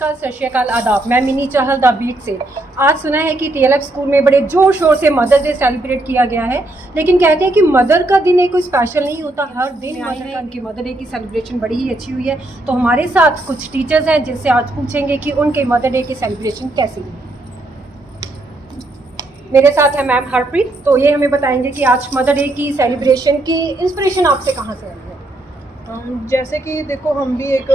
नमस्कार, सत श्री अकाल, आदाब। मैं मिनी चाहल द बीट से। आज सुना है कि TLF स्कूल में बड़े जोर शोर से मदर्स डे सेलिब्रेट किया गया है, लेकिन कहते हैं कि मदर का दिन कोई स्पेशल नहीं होता। हर दिन उनकी मदर डे की सेलिब्रेशन बड़ी ही अच्छी हुई है। तो हमारे साथ कुछ टीचर्स हैं जिनसे आज पूछेंगे कि उनके मदर डे की सेलिब्रेशन कैसी हुई। मेरे साथ है मैम हरप्रीत, तो ये हमें बताएंगे कि आज मदर डे की सेलिब्रेशन की इंस्पिरेशन आपसे कहाँ से आई है। जैसे कि देखो, हम भी एक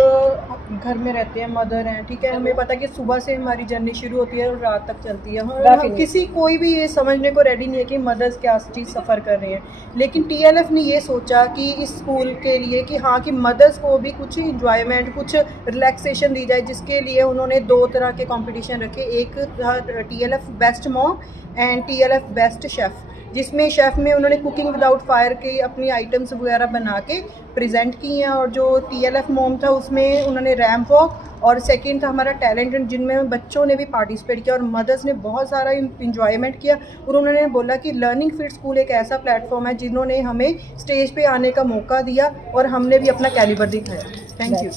घर में रहते हैं, मदर हैं, ठीक है। हमें पता है कि सुबह से हमारी जर्नी शुरू होती है और रात तक चलती है। किसी कोई भी ये समझने को रेडी नहीं है कि मदर्स क्या चीज़ सफ़र कर रही हैं, लेकिन TLF ने ये सोचा कि इस स्कूल के लिए कि हाँ, कि मदर्स को भी कुछ इंजॉयमेंट, कुछ रिलैक्सेशन दी जाए, जिसके लिए उन्होंने 2 तरह के कंपटीशन रखे। एक था TLF best mom and TLF best chef, जिसमें शेफ़ में उन्होंने कुकिंग विदाउट फायर के अपनी आइटम्स वगैरह बना के प्रेजेंट की हैं। और जो TLF मॉम था उसमें उन्होंने रैम्प वॉक, और सेकंड था हमारा टैलेंट, जिनमें बच्चों ने भी पार्टिसिपेट किया और मदर्स ने बहुत सारा इंजॉयमेंट किया। और उन्होंने बोला कि लर्निंग फिट स्कूल एक ऐसा प्लेटफॉर्म है जिन्होंने हमें स्टेज पे आने का मौका दिया और हमने भी अपना कैलिबर दिखाया। Thank you.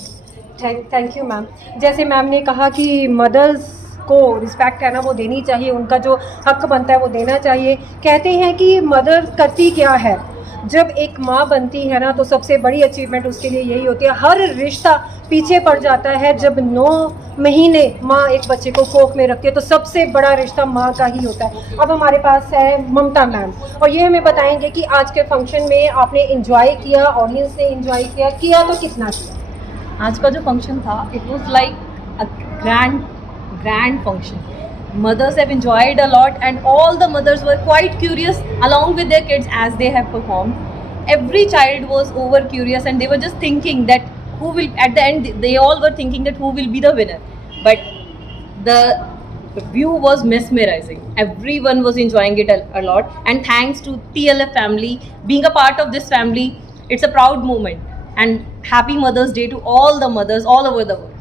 Thank you ma'am. जैसे मैम ने कहा कि मदर्स को रिस्पेक्ट है ना वो देनी चाहिए, उनका जो हक बनता है वो देना चाहिए। कहते हैं कि मदर करती क्या है, जब एक माँ बनती है ना तो सबसे बड़ी अचीवमेंट उसके लिए यही होती है। हर रिश्ता पीछे पड़ जाता है। जब 9 महीने माँ एक बच्चे को कोख में रखती है तो सबसे बड़ा रिश्ता माँ का ही होता है। अब हमारे पास है ममता मैम, और ये हमें बताएंगे कि आज के फंक्शन में आपने इंजॉय किया, ऑडियंस ने इंजॉय किया तो कितना किया। आज का जो फंक्शन था, it was like a grand function. Mothers have enjoyed a lot, and all the mothers were quite curious along with their kids as they have performed. Every child was over curious and they were just thinking that who will, at the end they all were thinking that who will be the winner. But the view was mesmerizing. Everyone was enjoying it a lot, and thanks to TLF family being a part of this family. It's a proud moment, and happy Mother's Day to all the mothers all over the world.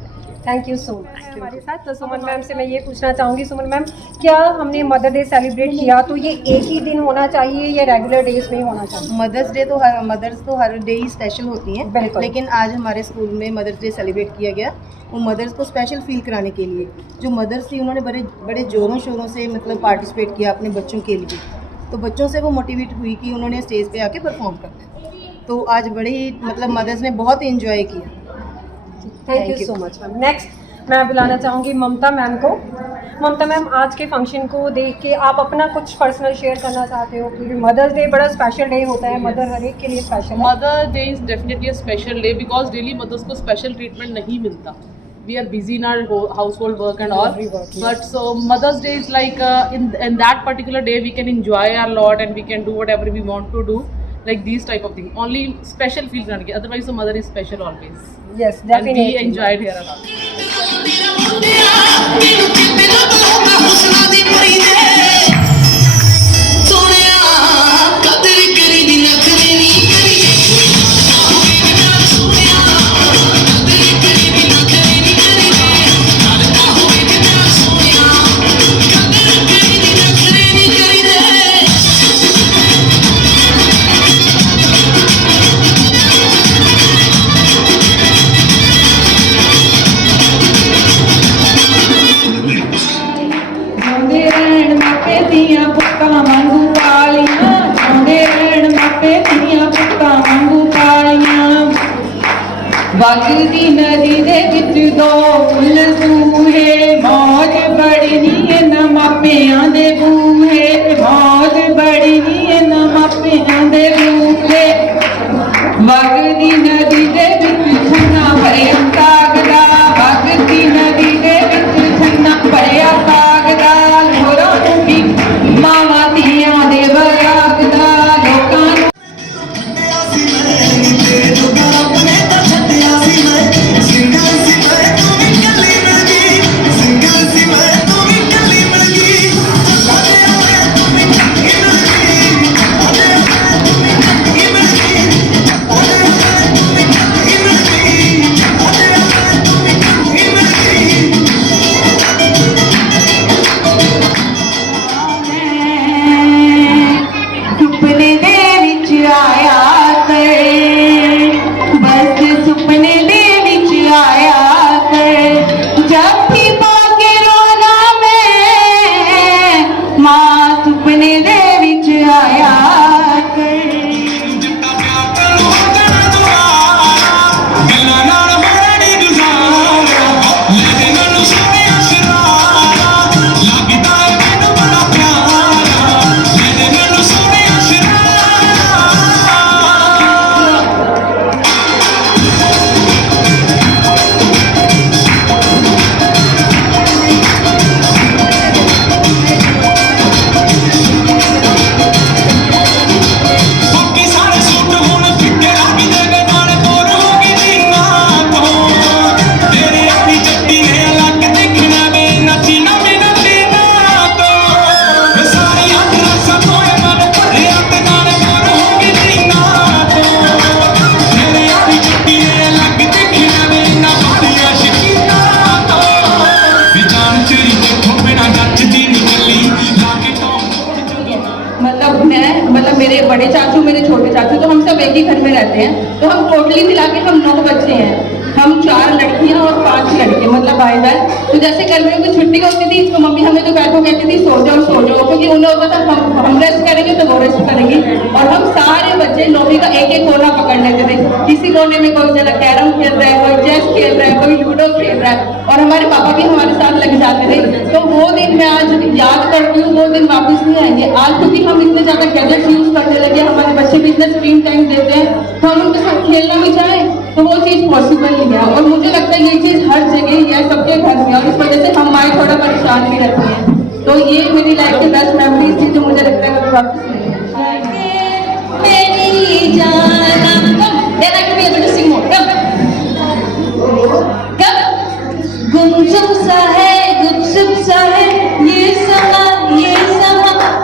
Thank you so much. हमारे साथ तो सुमन ma'am से मैं ये पूछना चाहूँगी, सुमन ma'am, क्या हमने मदर डे सेलिब्रेट किया तो ये एक ही दिन होना चाहिए या रेगुलर डेज में होना चाहिए? मदर्स डे तो मदर्स तो हर डे ही स्पेशल होती हैं, लेकिन आज हमारे स्कूल में मदर्स डे सेलिब्रेट किया गया। वो मदर्स को स्पेशल फील कराने के लिए जो मदर्स थी उन्होंने बड़े ज़ोरों शोरों से मतलब पार्टिसिपेट किया अपने बच्चों के लिए। तो बच्चों से वो मोटिवेट हुई कि उन्होंने स्टेज पे आके परफॉर्म करना है। तो आज बड़े ही मतलब मदर्स ने बहुत इंजॉय किया। Thank you so much ma'am. Next मैं बुलाना चाहूँगी ममता मैम को। ममता मैम, आज के फंक्शन को देख के आप अपना कुछ पर्सनल शेयर करना चाहते हो? क्योंकि मदर्स डे बड़ा स्पेशल डे होता है, मदर हर एक के लिए स्पेशल है। Mother day is definitely a special day because daily mothers को स्पेशल ट्रीटमेंट नहीं मिलता। We are busy in our household work and all, but so Mother's Day is like in that particular day we can enjoy a lot and we can do whatever we want to do, like these type of things. Only special feels not. Otherwise, the mother is special always. Yes, definitely. And we enjoyed here a lot. वगदी नदी दे विच दो full सूहे, मौज बड़ी नी न मापियां दे बूहे, मौज बड़ी नी न मापियां दे बूहे। वगदी नदी दे विच छन्ना भरिया तागदा, वगदी नदी दे विच छन्ना भरिया तागदा, लोरां नूं भी मावां धीआं दे बरागदा। लोकां चाचू, मेरे छोटे चाचू, तो हम सब एक ही घर में रहते हैं। तो हम टोटली मिला के हम 9 बच्चे हैं। हम 4 लड़कियां और 5 लड़के, मतलब भाई बहन। तो जैसे गर्मियों की छुट्टी होती थी तो मम्मी हमें तो बैठो कहती थी सो जाओ, क्योंकि उन्हें होता था हम रेस्ट करेंगे तो वो रेस्ट करेंगे। और हम सारे बच्चे लॉबी का एक एक कोना पकड़ लेते थे। किसी कोने में कोई जना कैरम खेल रहा है, कोई चेस खेल रहा है, कोई लूडो खेल रहा है, और हमारे पापा भी हमारे साथ लग जाते थे। तो वो दिन मैं आज याद करती हूँ, वो दिन वापस नहीं आएंगे। आज क्योंकि हम इतने ज्यादा गैजेट्स यूज करने लगे, हमारे बच्चे भी इतना स्क्रीन टाइम देते हैं, तो हम उनके साथ खेलना भी चाहें तो वो चीज़ पॉसिबल नहीं है। और मुझे लगता है ये चीज़ हर जगह है, सबके घर में, और इस वजह से हम माए थोड़ा परेशान भी रहते हैं। तो ये मेरी लाइफ की बेस्ट मेमोरीज थी जो मुझे लगता है कभी वापस नहीं आएगी। मेरी जान then I can be able to sing more. गुमसुम सा है, गुपसुप सा है ये समा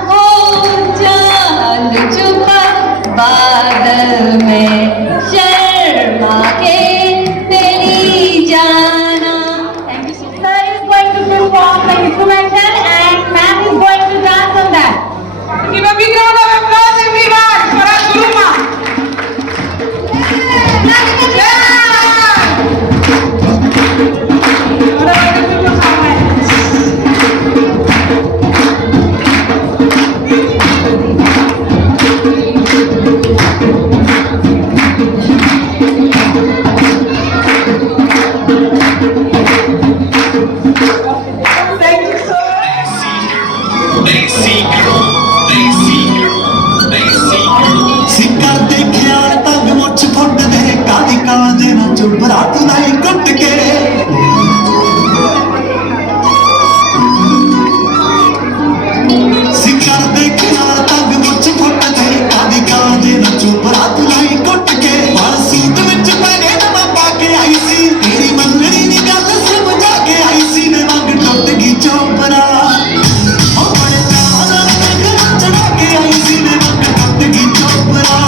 हो चांद छुपा बादल में शर्मा के तेरी जाना। Thank you so much. Sir is going to perform the instrumental and ma'am is going to dance on that. Give a big round of applause everyone for our Guruma. ਬਰਾਤ ਨਹੀਂ ਕੁੱਟ ਕੇ ਸਿੱਕਰ ਦੇ ਖਿਆਲ ਤੰਗ ਮੁੱਛ ਫੁੱਟਦੇ ਕਾਦੀ ਕਾਦੇ ਨੱਚੂ ਬਰਾਤ ਨਹੀਂ ਕੁੱਟ ਕੇ ਵਾਲ ਸੂਟ ਵਿੱਚ ਪੈ ਗਏ ਨਵਾਂ ਪਾ ਕੇ ਆਈ ਸੀ ਤੇਰੀ ਮੰਗਣੀ ਦੀ ਗੱਲ ਸਮਝਾ ਕੇ ਆਈ ਸੀ ਨੇ ਮੰਗ ਟੁੱਟ ਗਈ ਚੋਪਰਾ ਉਹ ਬੜੇ ਚਾਹ ਨਾਲ ਚੜਾ ਕੇ ਆਈ ਸੀ ਨੇ ਮੰਗ ਟੁੱਟ ਗਈ Chopra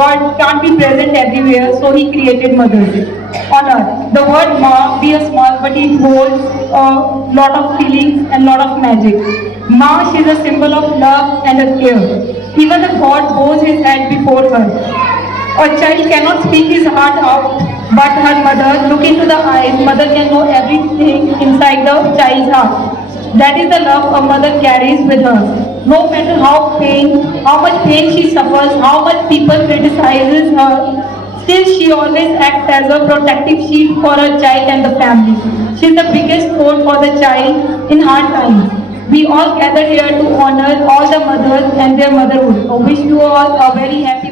God can't be present everywhere, so He created mothers on earth. The word mom be a small, but it holds a lot of feelings and lot of magic. Ma, she is a symbol of love and a care. Even the God bows his head before her. A child cannot speak his heart out, but her mother, look into the eyes, mother can know everything inside the child's heart. That is the love a mother carries with her. No matter how much pain she suffers, how much people criticizes her, still she always acts as a protective shield for her child and the family. She is the biggest support for the child in hard times. We all gather here to honor all the mothers and their motherhood. I wish you all a very happy